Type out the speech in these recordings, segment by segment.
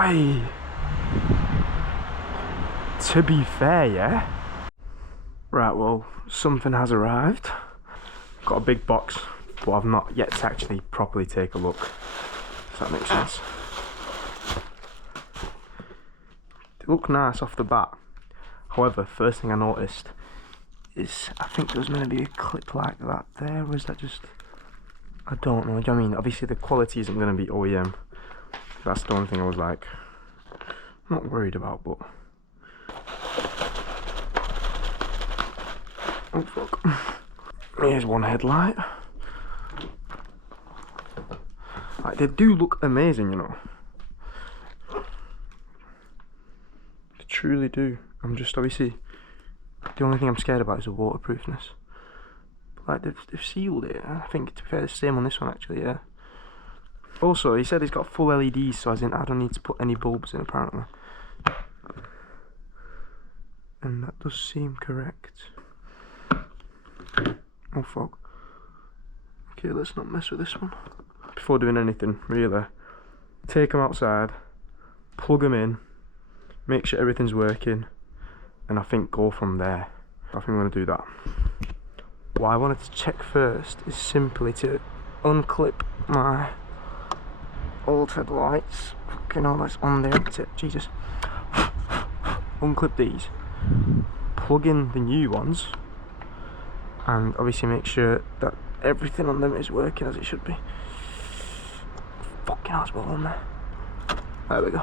Hey. To be fair, yeah. Right, well, something has arrived. Got a big box, but I've not yet to actually properly take a look. Does that make sense? They look nice off the bat. However, first thing I noticed is I think there was meant to be a clip like that there. Was that just... I don't know. Do you know what I mean? Obviously the quality isn't going to be OEM. That's the only thing I was like, not worried about, but... Oh fuck. Here's one headlight. Like, they do look amazing, you know. They truly do. I'm just obviously... The only thing I'm scared about is the waterproofness. But like, they've sealed it. I think, to be fair, it's the same on this one actually, yeah. Also, he said he's got full LEDs, so I don't need to put any bulbs in apparently. And that does seem correct. Oh fuck. Okay, let's not mess with this one. Before doing anything, really, take them outside, plug them in, make sure everything's working, and I think go from there. I think I'm going to do that. What I wanted to check first is simply to unclip my old headlights. Fucking hell, that's on there, that's it, Jesus. Unclip these, plug in the new ones, and obviously make sure that everything on them is working as it should be. Fucking hell, it's well on there. There we go.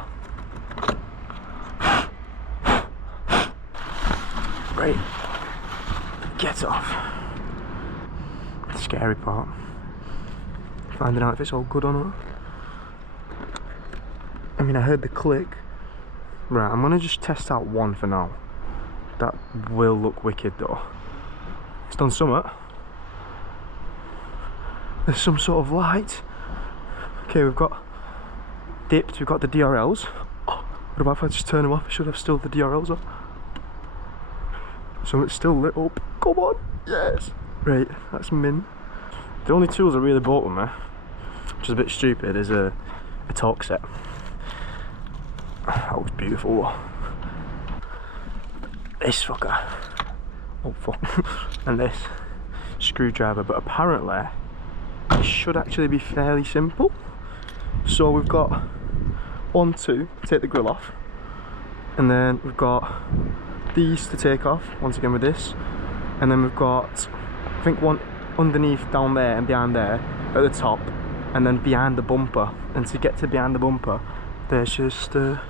Right, get off. The scary part, finding out if it's all good or not. I mean, I heard the click. Right, I'm gonna just test out one for now. That will look wicked though. It's done something. There's some sort of light. Okay, we've got dipped, we've got the DRLs. Oh, what about if I just turn them off? I should have still the DRLs on. So it's still lit up. Come on, yes. Right, that's min. The only tools I really bought with me, which is a bit stupid, is a torque set. That was beautiful though. This fucker. Oh fuck. And this screwdriver, but apparently it should actually be fairly simple. So we've got 1, 2, take the grill off, and then we've got these to take off once again with this, and then we've got I think one underneath down there and behind there at the top, and then behind the bumper. And to get to behind the bumper there's just a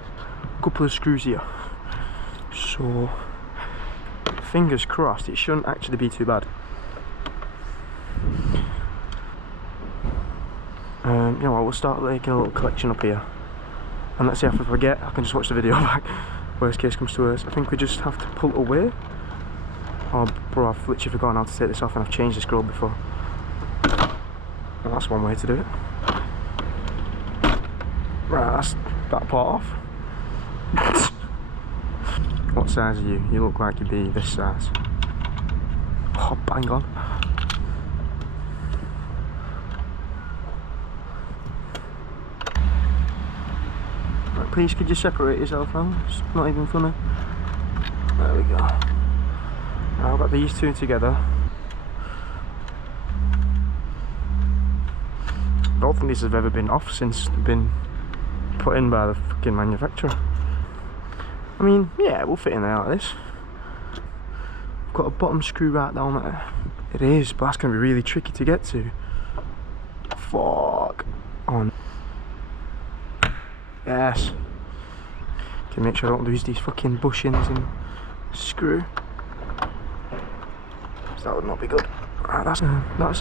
couple of screws here. So fingers crossed it shouldn't actually be too bad. You know what, we'll start making a little collection up here, and let's see if I forget I can just watch the video back. Worst case comes to worst, I think we just have to pull it away. Oh bro, I've literally forgotten how to take this off, and I've changed this grill before. Well, that's one way to do it. Right, that's that part off. What size are you? You look like you'd be this size. Oh, bang on. Right, please could you separate yourself now? It's not even funny. There we go. Now I've got these two together. I don't think these have ever been off since they've been put in by the fucking manufacturer. I mean, yeah, we'll fit in there like this. I've got a bottom screw right down there. It is, but that's going to be really tricky to get to. Fuck on. Yes. Okay, make sure I don't lose these fucking bushings and screw. So that would not be good. Right, that's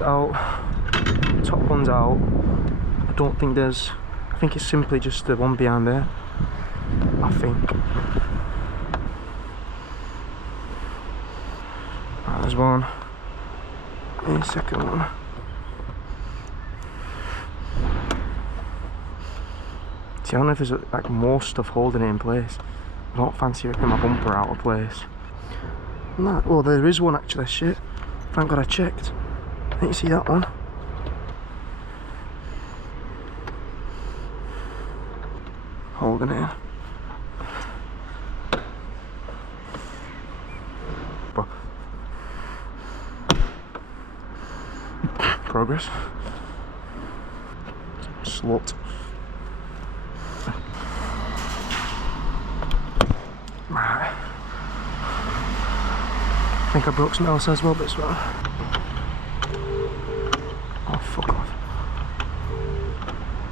out. Top one's out. I don't think there's... I think it's simply just the one behind there. I think. Right, there's one. And the second one. See, I don't know if there's like more stuff holding it in place. I don't fancy ripping my bumper out of place. No, well, there is one actually. Shit. Thank God I checked. I didn't see that one. holding it in. Progress. Slut. Right. I think I broke something else as well, but it's well. Oh, fuck off.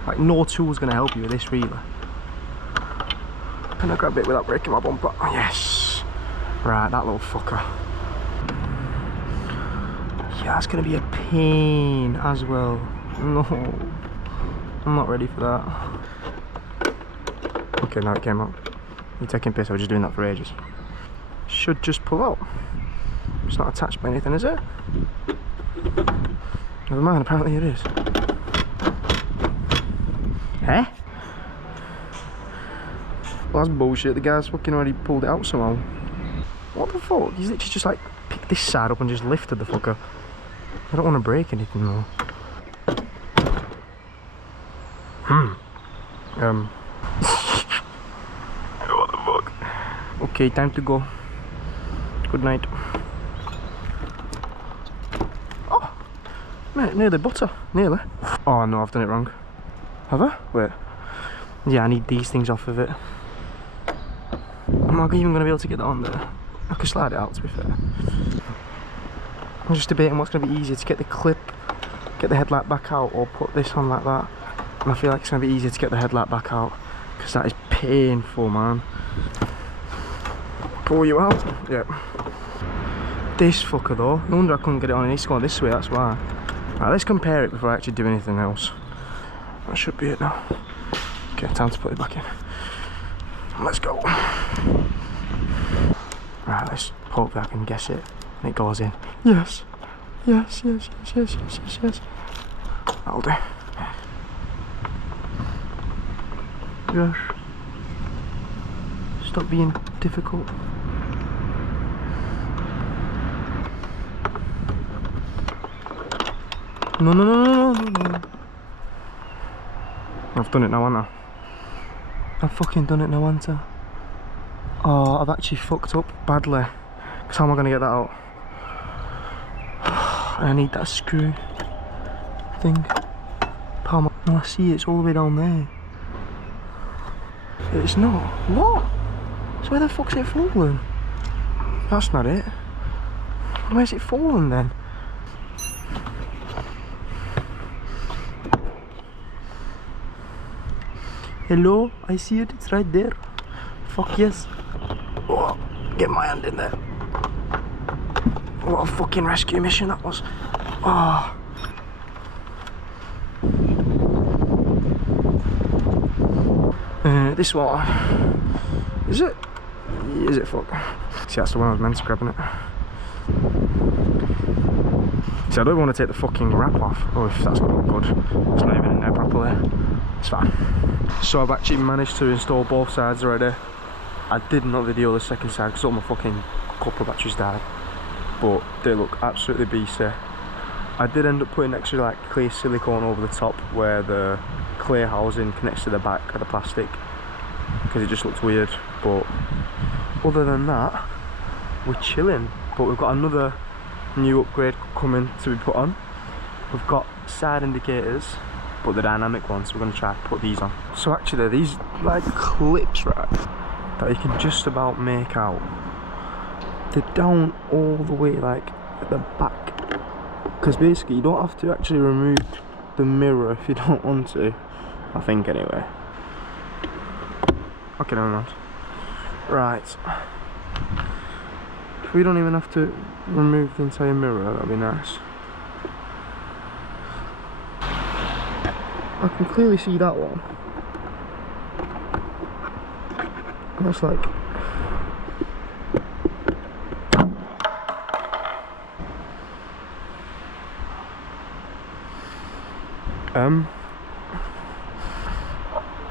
Like, no tool's gonna help you with this, really. Can I grab it without breaking my bumper? Oh, yes. Right, that little fucker. Yeah, that's gonna be a pain as well. No, I'm not ready for that. Okay, now it came out. You're taking piss, I was just doing that for ages. Should just pull out. It's not attached by anything, is it? Never mind, apparently it is. Eh? Well, that's bullshit. The guy's fucking already pulled it out somehow. What the fuck? He's literally just like picked this side up and just lifted the fucker. I don't want to break anything though. What the fuck? Okay, time to go. Good night. Oh! Mate, nearly butter. Nearly. Oh no, I've done it wrong. Have I? Wait. Yeah, I need these things off of it. I'm not even going to be able to get that on there. I could slide it out, to be fair. I'm just debating what's going to be easier, to get the clip, get the headlight back out, or put this on like that. And I feel like it's going to be easier to get the headlight back out, because that is painful, man. Pull you out? Yep. This fucker though, no wonder I couldn't get it on, it needs to go this way, that's why. Right, let's compare it before I actually do anything else. That should be it now. Okay, time to put it back in. Let's go. Right, let's hope that I can guess it. And it goes in. Yes. Yes, yes, yes, yes, yes, yes, yes. That'll do. Yes. Stop being difficult. No, no, no, no, no, no. I've done it now, haven't I? I've fucking done it now, haven't I? Oh, I've actually fucked up badly. Because how am I going to get that out? I need that screw thing. Palm. No, I see it, it's all the way down there. It's not. What? So where the fuck's it fallen? That's not it. Where's it fallen then? Hello, I see it, it's right there. Fuck yes. Oh, get my hand in there. What a fucking rescue mission that was. Oh. This one. Is it? Is it? Fuck. See, that's the one I was meant to grabbing it. See, I don't want to take the fucking wrap off. Oh, if that's not good. It's not even in there properly. It's fine. So I've actually managed to install both sides already. I did not video the second side because all my fucking copper batteries died. But they look absolutely beastly. I did end up putting extra like clear silicone over the top where the clear housing connects to the back of the plastic, because it just looked weird. But other than that, we're chilling. But we've got another new upgrade coming to be put on. We've got side indicators, but the dynamic ones, we're going to try to put these on. So actually these like clips, right, that you can just about make out, they're down all the way like at the back, because basically you don't have to actually remove the mirror if you don't want to, I think anyway. Okay, never mind. Right, if we don't even have to remove the entire mirror, that'd be nice. I can clearly see that one. That's like and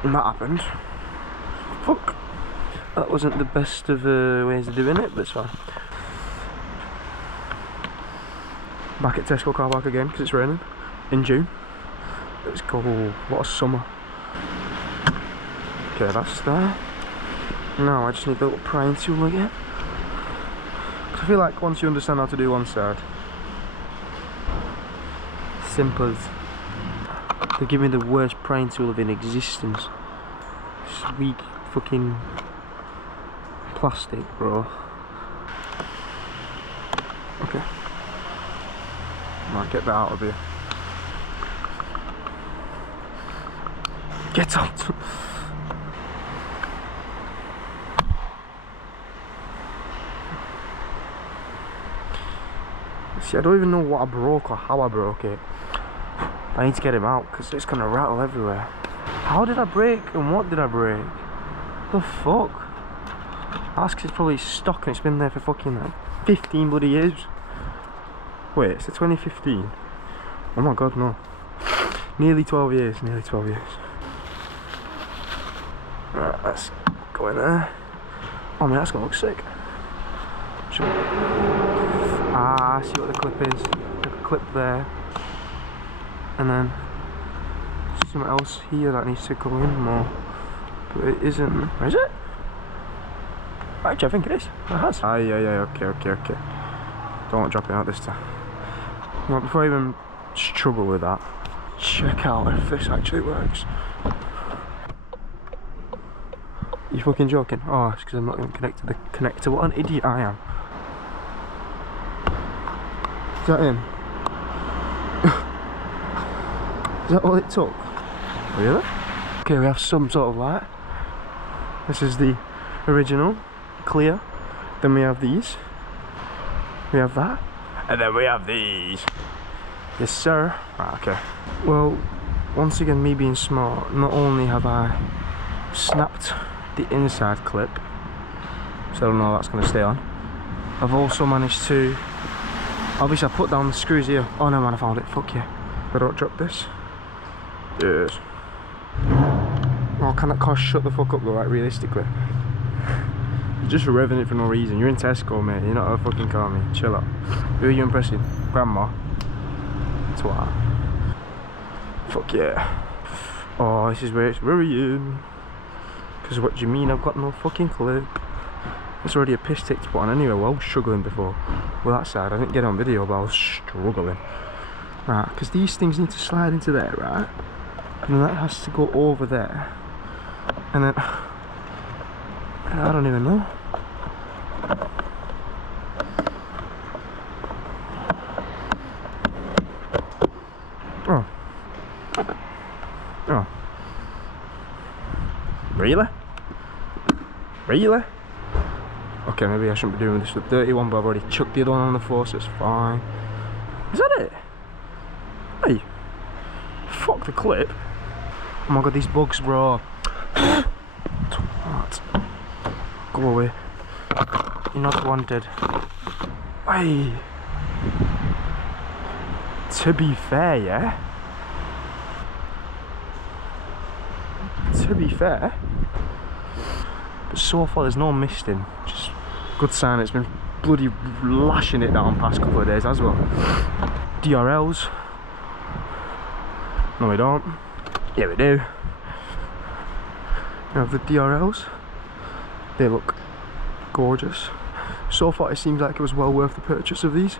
that happened. Fuck. That wasn't the best of ways of doing it, but it's fine. Back at Tesco car park again because it's raining in June. It's cold. What a summer. Okay, that's there. Now I just need the little prying tool again. Cause I feel like once you understand how to do one side, simple as. They give me the worst prying tool of in existence. This weak fucking plastic, bro. Okay. Might get that out of here. Get out! See, I don't even know what I broke or how I broke it. I need to get him out because it's gonna rattle everywhere. How did I break and what did I break? The fuck? That's 'cause it's probably stock and it's been there for fucking like 15 bloody years. Wait, it's 2015. Oh my god, no. Nearly 12 years, nearly 12 years. Right, let's go in there. Oh man, that's gonna look sick. Sure. Ah, I see what the clip is. Like a clip there. And then something else here that needs to go in more. But it isn't. Is it? Actually, I think it is. It has. Ah, yeah, okay. Don't drop it out this time. Well, before I even struggle with that, check out if this actually works. You fucking joking? Oh, it's because I'm not even connected to the connector. What an idiot I am. Is that in? Is that all it took? Really? Okay, we have some sort of light. This is the original, clear. Then we have these. We have that. And then we have these. Yes, sir. Right, okay. Well, once again, me being smart, not only have I snapped the inside clip, so I don't know how that's going to stay on, I've also managed to, obviously I put down the screws here. Oh no man, I found it, fuck yeah. But I don't drop this. Yes. Oh, can that car shut the fuck up though, like realistically? You're just revving it for no reason. You're in Tesco, mate. You're not a fucking car, mate. Chill out. Who are you impressing? Grandma? Twat. Fuck yeah. Oh, this is where it's worrying. Because what do you mean I've got no fucking clip? There's already a piss take to put on anyway. Well, I was struggling before. Well, that side, I didn't get it on video, but I was struggling. Right, because these things need to slide into there, right? And that has to go over there. And then I don't even know. Oh. Oh. Really? Really? Okay, maybe I shouldn't be doing this with 31, but I've already chucked the other one on the floor, so it's fine. Is that it? Hey. Fuck the clip. Oh my god, these bugs, bro. What? Go away. You're not wanted. Hey. To be fair, yeah? To be fair, but so far there's no misting. Just good sign it's been bloody lashing it down past couple of days as well. DRLs. No we don't. Yeah we do. We have the DRLs. They look gorgeous. So far it seems like it was well worth the purchase of these.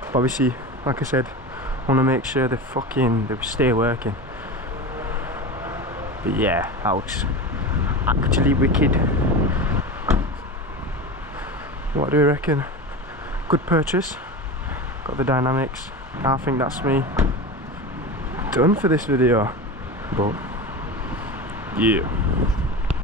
But obviously, like I said, I want to make sure they stay working. But yeah, that looks actually wicked. What do we reckon? Good purchase. Got the dynamics. I think that's me done for this video. But yeah.